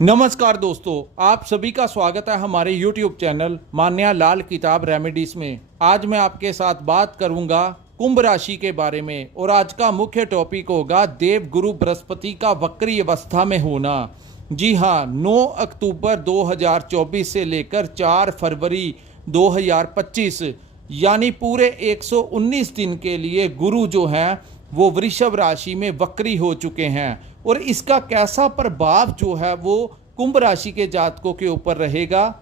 नमस्कार दोस्तों, आप सभी का स्वागत है हमारे YouTube चैनल मान्या लाल किताब रेमेडीज में। आज मैं आपके साथ बात करूंगा कुंभ राशि के बारे में और आज का मुख्य टॉपिक होगा देव गुरु बृहस्पति का वक्री अवस्था में होना। जी हाँ, 9 अक्टूबर 2024 से लेकर 4 फरवरी 2025 यानी पूरे 119 दिन के लिए गुरु जो हैं वो वृषभ राशि में वक्री हो चुके हैं और इसका कैसा प्रभाव जो है वो कुंभ राशि के जातकों के ऊपर रहेगा,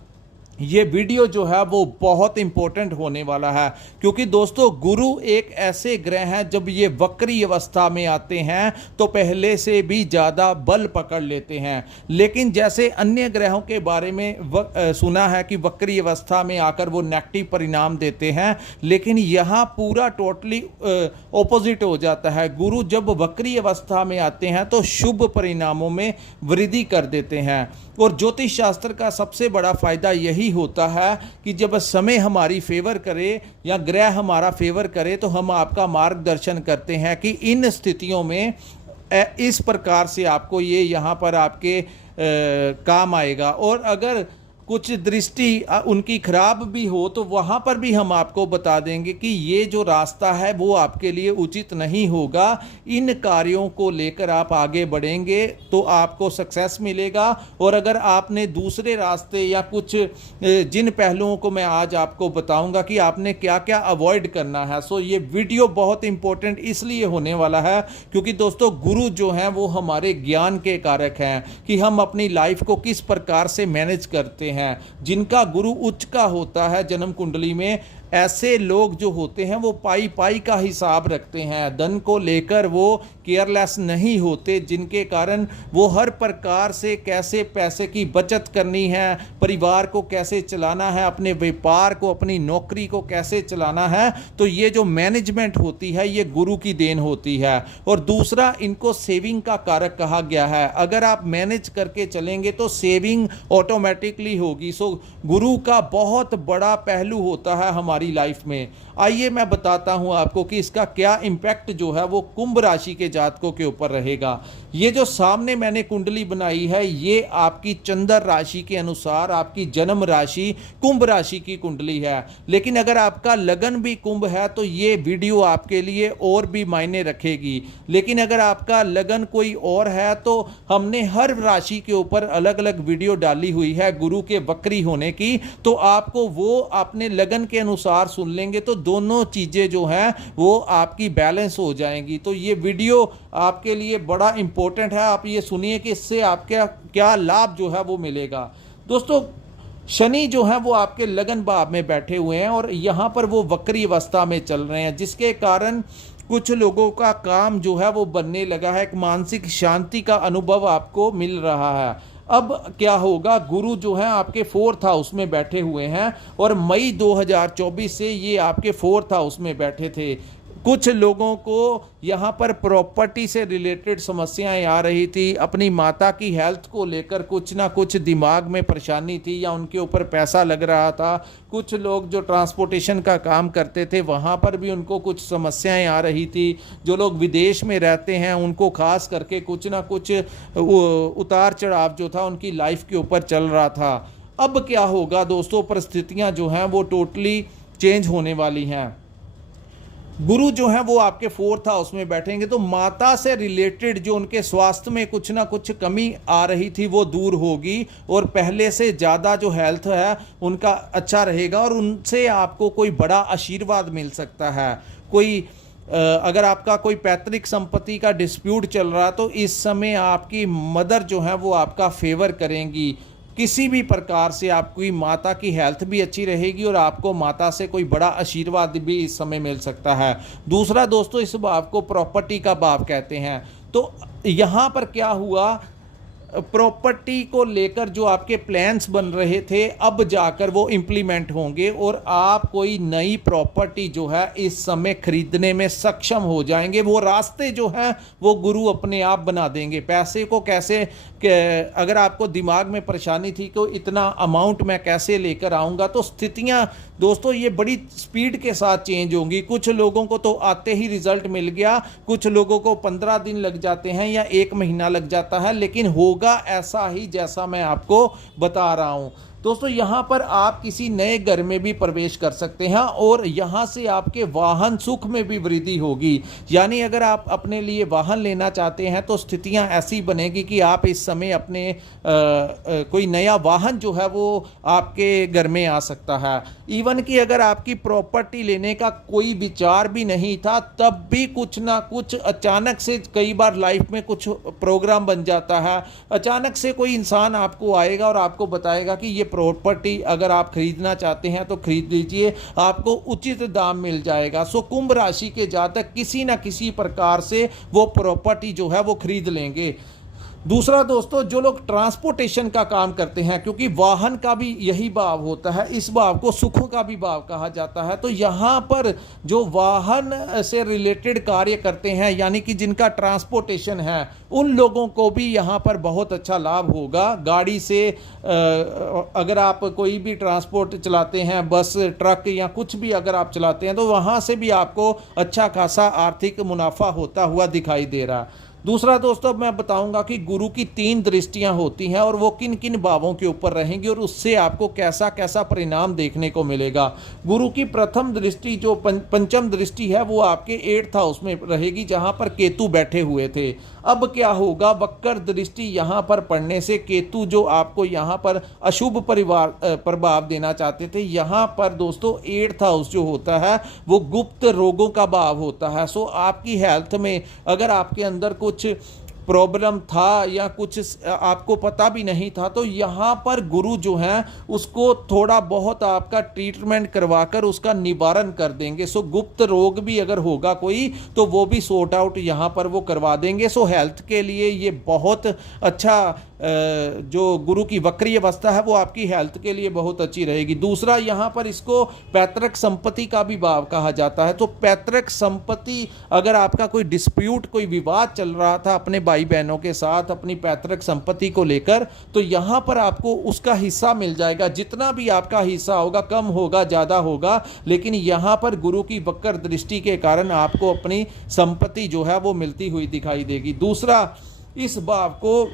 ये वीडियो जो है वो बहुत इंपॉर्टेंट होने वाला है। क्योंकि दोस्तों, गुरु एक ऐसे ग्रह हैं जब ये वक्री अवस्था में आते हैं तो पहले से भी ज़्यादा बल पकड़ लेते हैं। लेकिन जैसे अन्य ग्रहों के बारे में सुना है कि वक्री अवस्था में आकर वो नेगेटिव परिणाम देते हैं, लेकिन यहाँ पूरा टोटली ऑपोजिट हो जाता है। गुरु जब वक्री अवस्था में आते हैं तो शुभ परिणामों में वृद्धि कर देते हैं। और ज्योतिष शास्त्र का सबसे बड़ा फायदा यही होता है कि जब समय हमारी फेवर करे या ग्रह हमारा फेवर करे तो हम आपका मार्गदर्शन करते हैं कि इन स्थितियों में इस प्रकार से आपको ये यहाँ पर आपके काम आएगा। और अगर कुछ दृष्टि उनकी खराब भी हो तो वहाँ पर भी हम आपको बता देंगे कि ये जो रास्ता है वो आपके लिए उचित नहीं होगा। इन कार्यों को लेकर आप आगे बढ़ेंगे तो आपको सक्सेस मिलेगा। और अगर आपने दूसरे रास्ते या कुछ जिन पहलुओं को मैं आज आपको बताऊंगा कि आपने क्या क्या अवॉइड करना है। सो ये वीडियो बहुत इंपॉर्टेंट इसलिए होने वाला है क्योंकि दोस्तों, गुरु जो हैं वो हमारे ज्ञान के कारक हैं कि हम अपनी लाइफ को किस प्रकार से मैनेज करते हैं। जिनका गुरु उच्च का होता है जन्म कुंडली में, ऐसे लोग जो होते हैं वो पाई पाई का हिसाब रखते हैं, धन को लेकर वो केयरलेस नहीं होते, जिनके कारण वो हर प्रकार से कैसे पैसे की बचत करनी है, परिवार को कैसे चलाना है, अपने व्यापार को, अपनी नौकरी को कैसे चलाना है। तो ये जो मैनेजमेंट होती है ये गुरु की देन होती है। और दूसरा, इनको सेविंग का कारक कहा गया है। अगर आप मैनेज करके चलेंगे तो सेविंग ऑटोमेटिकली होगी। सो गुरु का बहुत बड़ा पहलू होता है हमारी लाइफ में। आइए मैं बताता हूं आपको कि इसका क्या इंपैक्ट जो है वो कुंभ राशि के जातकों के ऊपर रहेगा। ये जो सामने मैंने कुंडली बनाई है ये आपकी चंद्र राशि के अनुसार आपकी जन्म राशि कुंभ राशि की कुंडली है। लेकिन अगर आपका लगन भी कुंभ है तो ये वीडियो आपके लिए और भी मायने रखेगी। लेकिन अगर आपका लगन कोई और है तो हमने हर राशि के ऊपर अलग अलग वीडियो डाली हुई है गुरु के वक्री होने की, तो आपको वो अपने लगन के अनुसार सुन लेंगे तो दोनों चीजें जो हैं वो आपकी बैलेंस हो जाएंगी। तो ये वीडियो आपके लिए बड़ा इंपॉर्टेंट है। आप ये सुनिए कि इससे आपका क्या लाभ जो है वो मिलेगा। दोस्तों, शनि जो है वो आपके लगन भाव में बैठे हुए हैं और यहाँ पर वो वक्री अवस्था में चल रहे हैं, जिसके कारण कुछ लोगों का काम जो है वो बनने लगा है। एक मानसिक शांति का अनुभव आपको मिल रहा है। अब क्या होगा, गुरु जो है आपके 4th हाउस में बैठे हुए हैं और मई 2024 से ये आपके 4th हाउस में बैठे थे। कुछ लोगों को यहाँ पर प्रॉपर्टी से रिलेटेड समस्याएं आ रही थी, अपनी माता की हेल्थ को लेकर कुछ ना कुछ दिमाग में परेशानी थी या उनके ऊपर पैसा लग रहा था। कुछ लोग जो ट्रांसपोर्टेशन का काम करते थे वहाँ पर भी उनको कुछ समस्याएं आ रही थी। जो लोग विदेश में रहते हैं उनको खास करके कुछ ना कुछ उतार चढ़ाव जो था उनकी लाइफ के ऊपर चल रहा था। अब क्या होगा दोस्तों, परिस्थितियाँ जो हैं वो टोटली चेंज होने वाली हैं। गुरु जो है वो आपके 4th हाउस में बैठेंगे तो माता से रिलेटेड जो उनके स्वास्थ्य में कुछ ना कुछ कमी आ रही थी वो दूर होगी और पहले से ज़्यादा जो हेल्थ है उनका अच्छा रहेगा और उनसे आपको कोई बड़ा आशीर्वाद मिल सकता है। कोई अगर आपका कोई पैतृक संपत्ति का डिस्प्यूट चल रहा तो इस समय आपकी मदर जो है वो आपका फेवर करेंगी। किसी भी प्रकार से आपकी माता की हेल्थ भी अच्छी रहेगी और आपको माता से कोई बड़ा आशीर्वाद भी इस समय मिल सकता है। दूसरा दोस्तों, इस भाव को प्रॉपर्टी का भाव कहते हैं। तो यहाँ पर क्या हुआ, प्रॉपर्टी को लेकर जो आपके प्लान्स बन रहे थे अब जाकर वो इम्प्लीमेंट होंगे और आप कोई नई प्रॉपर्टी जो है इस समय खरीदने में सक्षम हो जाएंगे। वो रास्ते जो हैं वो गुरु अपने आप बना देंगे। पैसे को कैसे, अगर आपको दिमाग में परेशानी थी कि इतना अमाउंट मैं कैसे लेकर आऊँगा, तो स्थितियाँ दोस्तों ये बड़ी स्पीड के साथ चेंज होंगी। कुछ लोगों को तो आते ही रिजल्ट मिल गया, कुछ लोगों को 15 दिन लग जाते हैं या 1 महीना लग जाता है, लेकिन होगा होगा ऐसा ही जैसा मैं आपको बता रहा हूं। दोस्तों यहाँ पर आप किसी नए घर में भी प्रवेश कर सकते हैं और यहाँ से आपके वाहन सुख में भी वृद्धि होगी। यानी अगर आप अपने लिए वाहन लेना चाहते हैं तो स्थितियाँ ऐसी बनेगी कि आप इस समय अपने कोई नया वाहन जो है वो आपके घर में आ सकता है। इवन कि अगर आपकी प्रॉपर्टी लेने का कोई विचार भी नहीं था तब भी कुछ ना कुछ अचानक से, कई बार लाइफ में कुछ प्रोग्राम बन जाता है, अचानक से कोई इंसान आपको आएगा और आपको बताएगा कि ये प्रॉपर्टी अगर आप खरीदना चाहते हैं तो खरीद लीजिए, आपको उचित दाम मिल जाएगा। सो कुंभ राशि के जातक किसी ना किसी प्रकार से वो प्रॉपर्टी जो है वो खरीद लेंगे। दूसरा दोस्तों, जो लोग ट्रांसपोर्टेशन का काम करते हैं, क्योंकि वाहन का भी यही भाव होता है, इस भाव को सुखों का भी भाव कहा जाता है, तो यहाँ पर जो वाहन से रिलेटेड कार्य करते हैं यानी कि जिनका ट्रांसपोर्टेशन है, उन लोगों को भी यहाँ पर बहुत अच्छा लाभ होगा। गाड़ी से अगर आप कोई भी ट्रांसपोर्ट चलाते हैं, बस, ट्रक या कुछ भी अगर आप चलाते हैं तो वहाँ से भी आपको अच्छा खासा आर्थिक मुनाफा होता हुआ दिखाई दे रहा है। दूसरा दोस्तों, मैं बताऊंगा कि गुरु की 3 दृष्टियां होती हैं और वो किन किन भावों के ऊपर रहेंगी और उससे आपको कैसा कैसा परिणाम देखने को मिलेगा। गुरु की प्रथम दृष्टि जो पंचम दृष्टि है वो आपके 8th हाउस में रहेगी जहां पर केतु बैठे हुए थे। अब क्या होगा, वक्र दृष्टि यहां पर पड़ने से केतु जो आपको यहां पर अशुभ प्रभाव देना चाहते थे, यहां पर दोस्तों 8th हाउस जो होता है वो गुप्त रोगों का भाव होता है। सो आपकी हेल्थ में अगर आपके अंदर कुछ प्रॉब्लम था या कुछ आपको पता भी नहीं था तो यहाँ पर गुरु जो है उसको थोड़ा बहुत आपका ट्रीटमेंट करवाकर उसका निवारण कर देंगे। सो गुप्त रोग भी अगर होगा कोई तो वो भी सॉर्ट आउट यहाँ पर वो करवा देंगे। सो हेल्थ के लिए ये बहुत अच्छा, जो गुरु की वक्री अवस्था है वो आपकी हेल्थ के लिए बहुत अच्छी रहेगी। दूसरा, यहाँ पर इसको पैतृक संपत्ति का भी भाव कहा जाता है। तो पैतृक संपत्ति, अगर आपका कोई डिस्प्यूट, कोई विवाद चल रहा था अपने भाई बहनों के साथ अपनी पैतृक संपत्ति को लेकर, तो यहाँ पर आपको उसका हिस्सा मिल जाएगा। जितना भी आपका हिस्सा होगा, कम होगा ज़्यादा होगा, लेकिन यहाँ पर गुरु की वक्र दृष्टि के कारण आपको अपनी संपत्ति जो है वो मिलती हुई दिखाई देगी। दूसरा, इस भाव को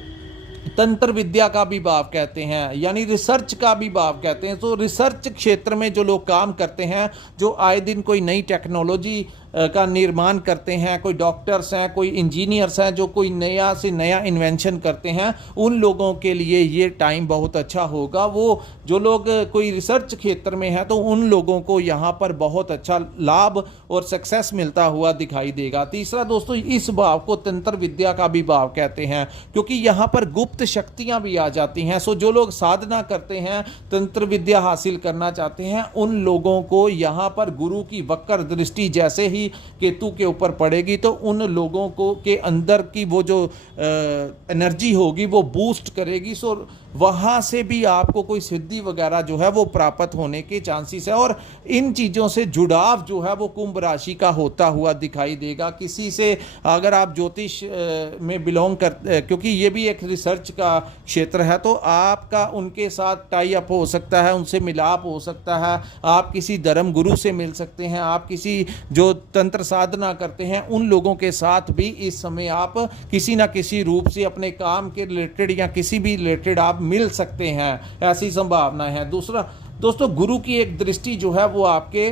तंत्र विद्या का भी भाव कहते हैं, यानी रिसर्च का भी भाव कहते हैं। तो रिसर्च क्षेत्र में जो लोग काम करते हैं, जो आए दिन कोई नई टेक्नोलॉजी का निर्माण करते हैं, कोई डॉक्टर्स हैं, कोई इंजीनियर्स हैं जो कोई नया से नया इन्वेंशन करते हैं, उन लोगों के लिए ये टाइम बहुत अच्छा होगा। वो जो लोग कोई रिसर्च क्षेत्र में हैं तो उन लोगों को यहाँ पर बहुत अच्छा लाभ और सक्सेस मिलता हुआ दिखाई देगा। तीसरा दोस्तों, इस भाव को तंत्र विद्या का भी भाव कहते हैं क्योंकि यहाँ पर गुप्त शक्तियाँ भी आ जाती हैं। सो जो लोग साधना करते हैं, तंत्र विद्या हासिल करना चाहते हैं, उन लोगों को यहाँ पर गुरु की वक्र दृष्टि जैसे ही केतु के ऊपर पड़ेगी तो उन लोगों को के अंदर की वो जो एनर्जी होगी वो बूस्ट करेगी। सो वहाँ से भी आपको कोई सिद्धि वगैरह जो है वो प्राप्त होने के चांसेस है और इन चीज़ों से जुड़ाव जो है वो कुंभ राशि का होता हुआ दिखाई देगा। किसी से अगर आप ज्योतिष में बिलोंग कर, क्योंकि ये भी एक रिसर्च का क्षेत्र है, तो आपका उनके साथ टाई अप हो सकता है, उनसे मिलाप हो सकता है, आप किसी धर्म गुरु से मिल सकते हैं, आप किसी जो तंत्र साधना करते हैं उन लोगों के साथ भी इस समय आप किसी ना किसी रूप से अपने काम के रिलेटेड या किसी भी रिलेटेड आप मिल सकते हैं, ऐसी संभावना है। दूसरा दोस्तों, गुरु की एक दृष्टि जो है वो आपके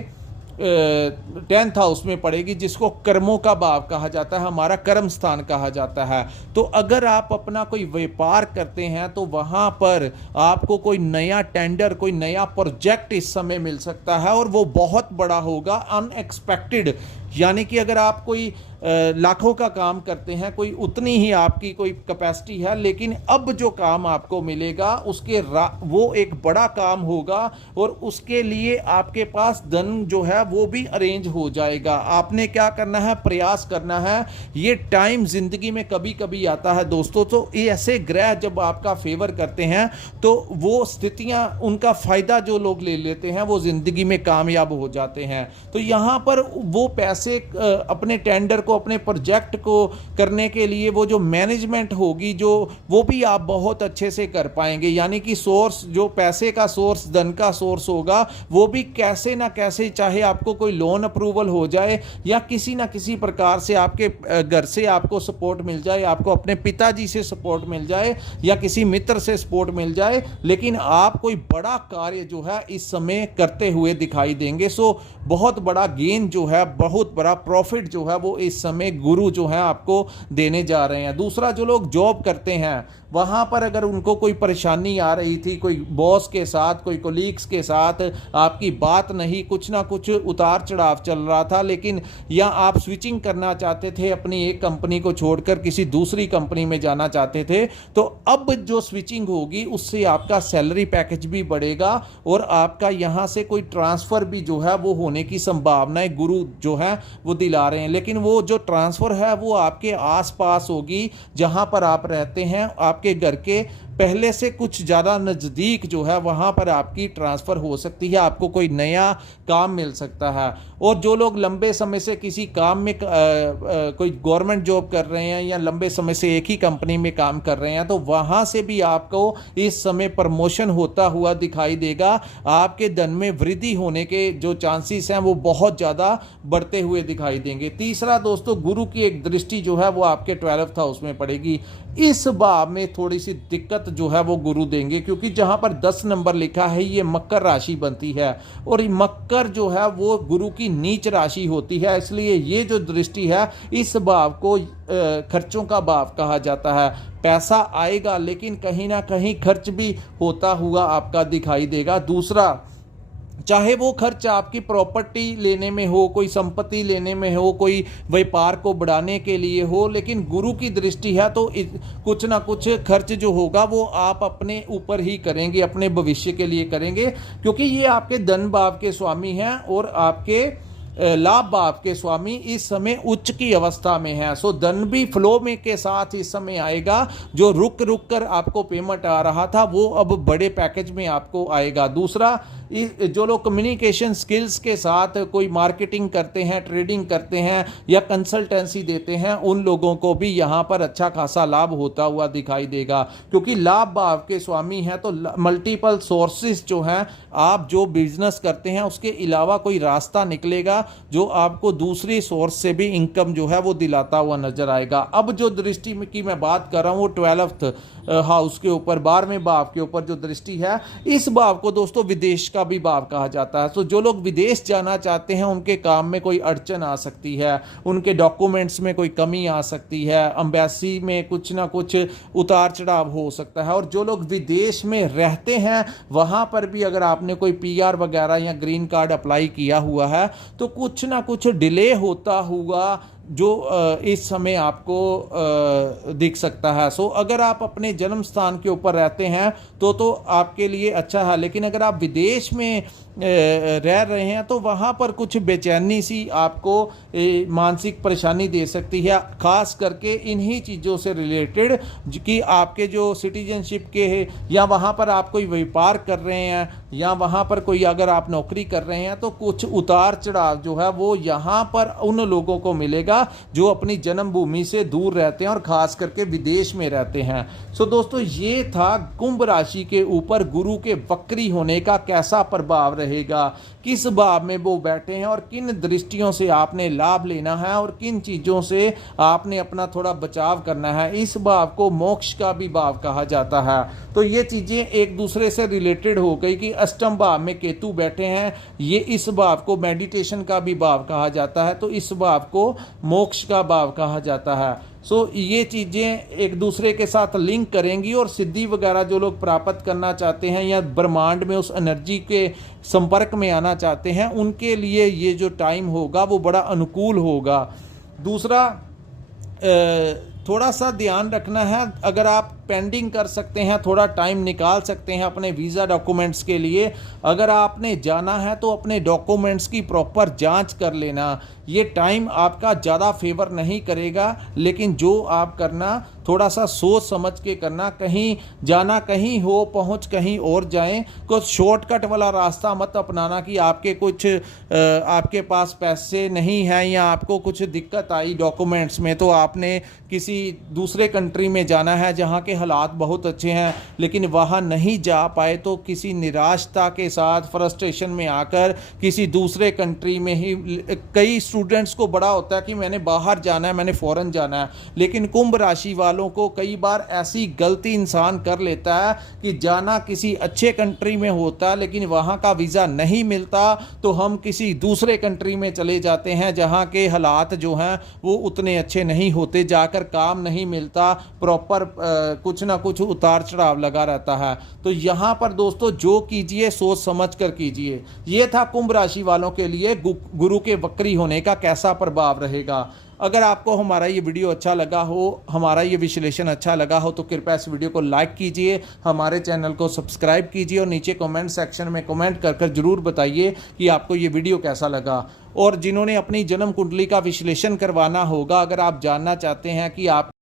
10th हाउस में पड़ेगी जिसको कर्मों का भाव कहा जाता है, हमारा कर्म स्थान कहा जाता है। तो अगर आप अपना कोई व्यापार करते हैं तो वहाँ पर आपको कोई नया टेंडर, कोई नया प्रोजेक्ट इस समय मिल सकता है और वो बहुत बड़ा होगा, अनएक्सपेक्टेड। यानी कि अगर आप कोई लाखों का काम करते हैं, कोई उतनी ही आपकी कोई कैपेसिटी है, लेकिन अब जो काम आपको मिलेगा उसके वो एक बड़ा काम होगा और उसके लिए आपके पास धन जो है वो भी अरेंज हो जाएगा। आपने क्या करना है, प्रयास करना है। ये टाइम जिंदगी में कभी कभी आता है दोस्तों, तो ये ऐसे ग्रह जब आपका फेवर करते हैं तो वो स्थितियां, उनका फायदा जो लोग ले लेते हैं वो जिंदगी में कामयाब हो जाते हैं। तो यहाँ पर वो पैसा कैसे अपने टेंडर को, अपने प्रोजेक्ट को करने के लिए वो जो मैनेजमेंट होगी, जो वो भी आप बहुत अच्छे से कर पाएंगे। यानी कि सोर्स, जो पैसे का सोर्स, धन का सोर्स होगा, वो भी कैसे ना कैसे, चाहे आपको कोई लोन अप्रूवल हो जाए या किसी ना किसी प्रकार से आपके घर से आपको सपोर्ट मिल जाए, आपको अपने पिताजी से सपोर्ट मिल जाए या किसी मित्र से सपोर्ट मिल जाए, लेकिन आप कोई बड़ा कार्य जो है इस समय करते हुए दिखाई देंगे। सो बहुत बड़ा गेन जो है, बहुत बड़ा प्रॉफिट जो है वो इस समय गुरु जो है आपको देने जा रहे हैं। दूसरा, जो लोग जॉब करते हैं वहां पर अगर उनको कोई परेशानी आ रही थी, कोई बॉस के साथ, कोई कोलीग्स के साथ आपकी बात नहीं, कुछ ना कुछ उतार चढ़ाव चल रहा था, लेकिन या आप स्विचिंग करना चाहते थे, अपनी एक कंपनी को छोड़कर किसी दूसरी कंपनी में जाना चाहते थे, तो अब जो स्विचिंग होगी उससे आपका सैलरी पैकेज भी बढ़ेगा और आपका यहां से कोई ट्रांसफर भी जो है वो होने की संभावनाएं गुरु जो है वो दिला रहे हैं। लेकिन वो जो ट्रांसफर है वो आपके आसपास होगी, जहां पर आप रहते हैं, आपके घर के पहले से कुछ ज़्यादा नज़दीक जो है वहाँ पर आपकी ट्रांसफ़र हो सकती है, आपको कोई नया काम मिल सकता है। और जो लोग लंबे समय से किसी काम में कोई गवर्नमेंट जॉब कर रहे हैं या लंबे समय से एक ही कंपनी में काम कर रहे हैं, तो वहाँ से भी आपको इस समय प्रमोशन होता हुआ दिखाई देगा। आपके धन में वृद्धि होने के जो चांसेस हैं वो बहुत ज़्यादा बढ़ते हुए दिखाई देंगे। तीसरा दोस्तों, गुरु की एक दृष्टि जो है वो आपके 12th हाउस में पड़ेगी। इस भाव में थोड़ी सी दिक्कत जो है वो गुरु देंगे, क्योंकि जहां पर 10 नंबर लिखा है ये मकर राशि बनती है और मकर जो है वो गुरु की नीच राशि होती है, इसलिए ये जो दृष्टि है इस भाव को खर्चों का भाव कहा जाता है। पैसा आएगा लेकिन कहीं ना कहीं खर्च भी होता हुआ आपका दिखाई देगा। दूसरा, चाहे वो खर्च आपकी प्रॉपर्टी लेने में हो, कोई संपत्ति लेने में हो, कोई व्यापार को बढ़ाने के लिए हो, लेकिन गुरु की दृष्टि है तो कुछ ना कुछ खर्च जो होगा वो आप अपने ऊपर ही करेंगे, अपने भविष्य के लिए करेंगे, क्योंकि ये आपके धन भाव के स्वामी हैं और आपके लाभ भाव के स्वामी इस समय उच्च की अवस्था में है। सो धन भी फ्लो में के साथ इस समय आएगा। जो रुक रुक कर आपको पेमेंट आ रहा था वो अब बड़े पैकेज में आपको आएगा। दूसरा, जो लोग कम्युनिकेशन स्किल्स के साथ कोई मार्केटिंग करते हैं, ट्रेडिंग करते हैं या कंसल्टेंसी देते हैं, उन लोगों को भी यहाँ पर अच्छा खासा लाभ होता हुआ दिखाई देगा, क्योंकि लाभ भाव के स्वामी हैं तो मल्टीपल सोर्सेज जो हैं, आप जो बिजनेस करते हैं उसके अलावा कोई रास्ता निकलेगा जो आपको दूसरी सोर्स से भी इनकम जो है वो दिलाता हुआ नजर आएगा। अब जो दृष्टि की मैं बात कर रहा हूँ वो 12th हाउस के ऊपर, 12वें भाव के ऊपर जो दृष्टि है, इस भाव को दोस्तों विदेश का भी भाव कहा जाता है। तो जो लोग विदेश जाना चाहते हैं उनके काम में कोई अड़चन आ सकती है, उनके डॉक्यूमेंट्स में कोई कमी आ सकती है, एम्बेसी में कुछ ना कुछ उतार चढ़ाव हो सकता है। और जो लोग विदेश में रहते हैं वहां पर भी अगर आपने कोई PR वगैरह या ग्रीन कार्ड अप्लाई किया हुआ है तो कुछ ना कुछ डिले होता हुआ जो इस समय आपको दिख सकता है। सो अगर आप अपने जन्म स्थान के ऊपर रहते हैं तो आपके लिए अच्छा है, लेकिन अगर आप विदेश में रह रहे हैं तो वहाँ पर कुछ बेचैनी सी आपको मानसिक परेशानी दे सकती है, खास करके इन्हीं चीज़ों से रिलेटेड कि आपके जो सिटीजनशिप के है या वहाँ पर आप कोई व्यापार कर रहे हैं या वहाँ पर कोई अगर आप नौकरी कर रहे हैं तो कुछ उतार चढ़ाव जो है वो यहाँ पर उन लोगों को मिलेगा जो अपनी जन्मभूमि से दूर रहते हैं और खास करके विदेश में रहते हैं। सो दोस्तों, ये था कुंभ राशि के ऊपर गुरु के वक्री होने का कैसा प्रभाव रहेगा, किस भाव में वो बैठे हैं और किन दृष्टियों से आपने लाभ लेना है और किन चीज़ों से आपने अपना थोड़ा बचाव करना है। इस भाव को मोक्ष का भी भाव कहा जाता है। तो ये चीज़ें एक दूसरे से रिलेटेड हो गई कि अष्टम भाव में केतु बैठे हैं, ये इस भाव को मेडिटेशन का भी भाव कहा जाता है, तो इस भाव को मोक्ष का भाव कहा जाता है। सो ये चीज़ें एक दूसरे के साथ लिंक करेंगी और सिद्धि वगैरह जो लोग प्राप्त करना चाहते हैं या ब्रह्मांड में उस एनर्जी के संपर्क में आना चाहते हैं उनके लिए ये जो टाइम होगा वो बड़ा अनुकूल होगा। दूसरा, थोड़ा सा ध्यान रखना है, अगर आप पेंडिंग कर सकते हैं, थोड़ा टाइम निकाल सकते हैं अपने वीज़ा डॉक्यूमेंट्स के लिए, अगर आपने जाना है तो अपने डॉक्यूमेंट्स की प्रॉपर जांच कर लेना। ये टाइम आपका ज़्यादा फेवर नहीं करेगा, लेकिन जो आप करना थोड़ा सा सोच समझ के करना। कहीं जाना कहीं हो, पहुंच कहीं और जाएं। कुछ शॉर्टकट वाला रास्ता मत अपनाना कि आपके कुछ आपके पास पैसे नहीं हैं या आपको कुछ दिक्कत आई डॉक्यूमेंट्स में, तो आपने किसी दूसरे कंट्री में जाना है जहां के हालात बहुत अच्छे हैं, लेकिन वहां नहीं जा पाए तो किसी निराशता के साथ फ्रस्ट्रेशन में आकर किसी दूसरे कंट्री में ही, कई स्टूडेंट्स को बड़ा होता है कि मैंने बाहर जाना है, मैंने फ़ॉरेन जाना है, लेकिन कुंभ राशि वालों को कई बार ऐसी गलती इंसान कर लेता है कि जाना किसी अच्छे कंट्री में होता है लेकिन वहां का वीज़ा नहीं मिलता, तो हम किसी दूसरे कंट्री में चले जाते हैं जहां के हालात जो हैं वो उतने अच्छे नहीं होते, जाकर काम नहीं मिलता, प्रॉपर कुछ ना कुछ उतार चढ़ाव लगा रहता है। तो यहाँ पर दोस्तों जो कीजिए सोच समझ कर कीजिए। ये था कुंभ राशि वालों के लिए गुरु के वक्री होने का कैसा प्रभाव रहेगा। अगर आपको हमारा ये वीडियो अच्छा लगा हो, हमारा ये विश्लेषण अच्छा लगा हो, तो कृपया इस वीडियो को लाइक कीजिए, हमारे चैनल को सब्सक्राइब कीजिए और नीचे कमेंट सेक्शन में कमेंट कर जरूर बताइए कि आपको ये वीडियो कैसा लगा। और जिन्होंने अपनी जन्म कुंडली का विश्लेषण करवाना होगा, अगर आप जानना चाहते हैं कि आप